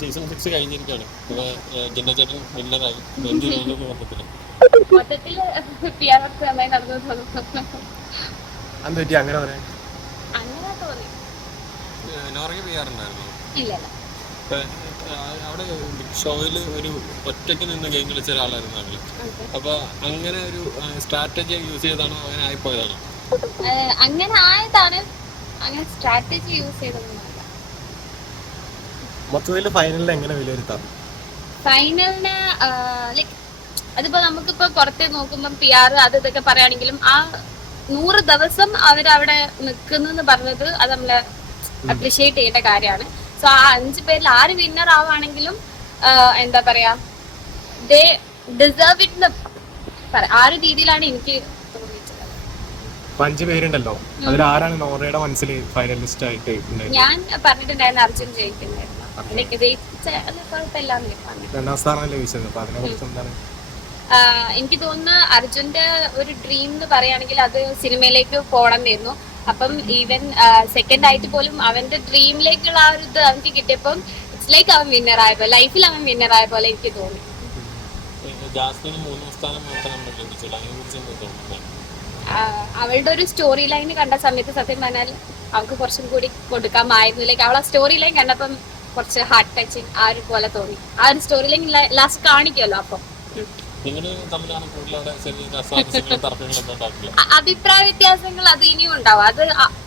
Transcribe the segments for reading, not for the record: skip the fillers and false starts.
Season 6 കഴിഞ്ഞിരിക്കുകയാണ്. അപ്പോൾ ജിന്ന ചേട്ടൻ വിന്നറായി. എന്ത് തോന്നുന്നു മൊത്തത്തിൽ? മൊത്തത്തില് പിയാനോക്ക് നന്നായി നടന്നു തോന്നുന്നു. എന്തുപറ്റി അങ്ങനെ പറയാൻ? അങ്ങനെ തോന്നി. നോറയ്ക്ക് ചെയ്യാറുണ്ടായിരുന്നു. ഇല്ല അവിടെ ബിഗ് ഷോയിൽ ഒരു ഒറ്റയ്ക്ക് നിന്ന് ഗെയിം കളിച്ച ഒരാളായിരുന്നു അവള്. അപ്പൊ അങ്ങനെ ഒരു സ്ട്രാറ്റജി യൂസ് ചെയ്താണോ അങ്ങനെ ആയിപ്പോയതാണോ? അങ്ങനെ ആയതാണ്. അങ്ങനെ സ്ട്രാറ്റജി യൂസ് ചെയ്തൊന്നുമല്ല. മൊത്തത്തിൽ ഫൈനലിൽ എങ്ങനെ വിലയിരുത്താം? ഫൈനലിന് ലൈക്ക് അതിപ്പോ നമുക്കിപ്പോ പുറത്തെ നോക്കുമ്പോൾ PR അത് ഇതൊക്കെ പറയുകയാണെങ്കിലും ആ 100 ദിവസം അവരവിടെ നിൽക്കുന്നെന്ന് പറഞ്ഞത് അത് നമ്മള് അപ്രീഷിയേറ്റ് ചെയ്യേണ്ട കാര്യമാണ്. സോ ആ 5 പേരിൽ ആര് വിന്നർ ആവുകയാണെങ്കിലും എന്താ പറയാ, ദേ ഡിസേർവ് ഇറ്റ്. ആ ഒരു രീതിയിലാണ് എനിക്ക് തോന്നിയിട്ടുള്ളത്. 5 പേരുണ്ടല്ലോ, അതിൽ ആരാണ് നോറയുടെ മനസ്സിൽ ഫൈനലിസ്റ്റ് ആയിട്ട്? ഞാൻ പറഞ്ഞിട്ടുണ്ടായിരുന്നു അർജുൻ ജയിക്കുന്നായിരുന്നു. കുഴപ്പമില്ലാന്ന് പറഞ്ഞു. 2ാം സ്ഥാനമല്ലേ ചോദിച്ചത്, അപ്പൊ അതിനെ കുറിച്ച് എന്താണ്? എനിക്ക് തോന്നുന്നു അർജുന്റെ ഒരു ഡ്രീം എന്ന് പറയുകയാണെങ്കിൽ അത് സിനിമയിലേക്ക് പോകണമെന്നായിരുന്നു. അപ്പം ഈവൻ സെക്കൻഡ് ആയിട്ട് പോലും അവന്റെ ഡ്രീമിലേക്കുള്ള ആ ഒരു ഇത് അവർക്ക് കിട്ടിയപ്പം ഇറ്റ്സ് ലൈക്ക് അവൻ വിന്നർ ആയ പോലെ, ലൈഫിൽ അവൻ വിന്നർ ആയ പോലെ എനിക്ക് തോന്നി. അവളുടെ ഒരു സ്റ്റോറി ലൈൻ കണ്ട സമയത്ത് സത്യം പറഞ്ഞാൽ അവൾക്ക് കുറച്ചും കൂടി കൊടുക്കാമായിരുന്നു. ലൈക്ക് അവൾ ആ സ്റ്റോറി ലൈൻ കണ്ടപ്പം കുറച്ച് ഹാർട്ട് ടച്ചിങ് ആ ഒരു പോലെ തോന്നി. ആ ഒരു സ്റ്റോറി ലൈൻ ലാസ്റ്റ് കാണിക്കുമല്ലോ. അപ്പം അഭിപ്രായ വ്യത്യാസങ്ങൾ അത് ഇനിയും ഉണ്ടാവും. അത്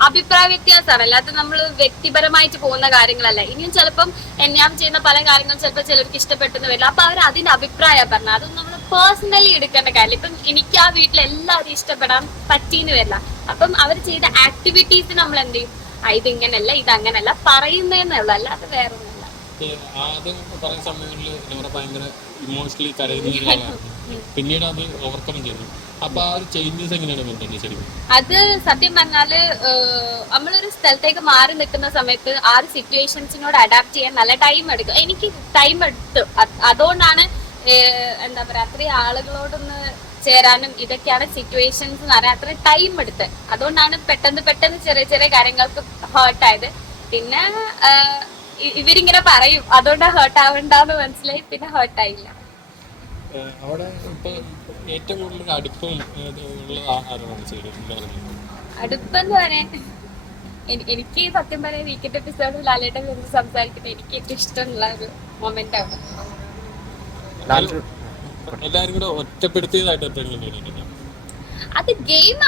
അഭിപ്രായ വ്യത്യാസമാണ്, അല്ലാതെ നമ്മൾ വ്യക്തിപരമായിട്ട് പോകുന്ന കാര്യങ്ങളല്ല. ഇനിയും ചിലപ്പം ഞാൻ ചെയ്യുന്ന പല കാര്യങ്ങളും ചിലപ്പോൾ ചിലർക്ക് ഇഷ്ടപ്പെട്ടെന്ന് വരില്ല. അപ്പൊ അവർ അതിന്റെ അഭിപ്രായം പറഞ്ഞ അതൊന്നും നമ്മൾ പേഴ്സണലി എടുക്കേണ്ട കാര്യം. ഇപ്പം എനിക്ക് ആ വീട്ടിൽ എല്ലാവരും ഇഷ്ടപ്പെടാൻ പറ്റിയെന്ന് വരില്ല. അപ്പം അവർ ചെയ്ത ആക്ടിവിറ്റീസ് നമ്മൾ എന്ത് ചെയ്യും, ഇതിങ്ങനല്ല ഇതങ്ങനല്ല പറയുന്നതെന്നുള്ളൂ, അല്ലാതെ വേറെ ഒന്നുമില്ല. ആദ്യം പറയുന്ന സമയങ്ങളിൽ നോറ ഭയങ്കര ഇമോഷണലി കരയുന്ന ഒരാളാണ്. പിന്നീട് അത് ഓവർകം ചെയ്തു. അപ്പൊ ആ ഒരു ചേഞ്ചസ് എങ്ങനെയാണ് ശരിക്കും? അത് സത്യം പറഞ്ഞാല് നമ്മളൊരു സ്ഥലത്തേക്ക് മാറി നിൽക്കുന്ന സമയത്ത് ആ ഒരു സിറ്റുവേഷൻസിനോട് അഡാപ്റ്റ് ചെയ്യാൻ നല്ല ടൈം എടുക്കും. എനിക്ക് ടൈം എടുത്തു. അതുകൊണ്ടാണ് എന്താ പറയാ, അത്രയും ആളുകളോടൊന്ന് ചേരാനും ഇതൊക്കെയാണ് സിറ്റുവേഷൻസ് എന്ന് പറയാൻ അത്ര ടൈം എടുത്ത്. അതുകൊണ്ടാണ് പെട്ടെന്ന് ചെറിയ ചെറിയ കാര്യങ്ങൾക്ക് ഹേർട്ടായത്. പിന്നെ ഇവരിങ്ങനെ പറയും അതുകൊണ്ട് ഹേർട്ട് ആവണ്ടെന്ന് മനസ്സിലായി, പിന്നെ ഹേർട്ടായില്ല. അവിടെ ഇപ്പൊ ഏറ്റവും കൂടുതൽ അടുപ്പം അടുപ്പെന്ന് പറയാൻ എനിക്ക് സത്യം പറയാൻ വീക്കെൻഡ് എപ്പിസോഡ് ലാലേട്ടൻ നിന്ന് സംസാരിക്കുന്നത് എനിക്ക് ഏറ്റവും ഇഷ്ടമുള്ള ഒരു മൊമെന്റ് ആണ്. എല്ലാരും കൂടെ ഒറ്റപ്പെടുത്തിയതായിട്ട് അത് ഗെയിം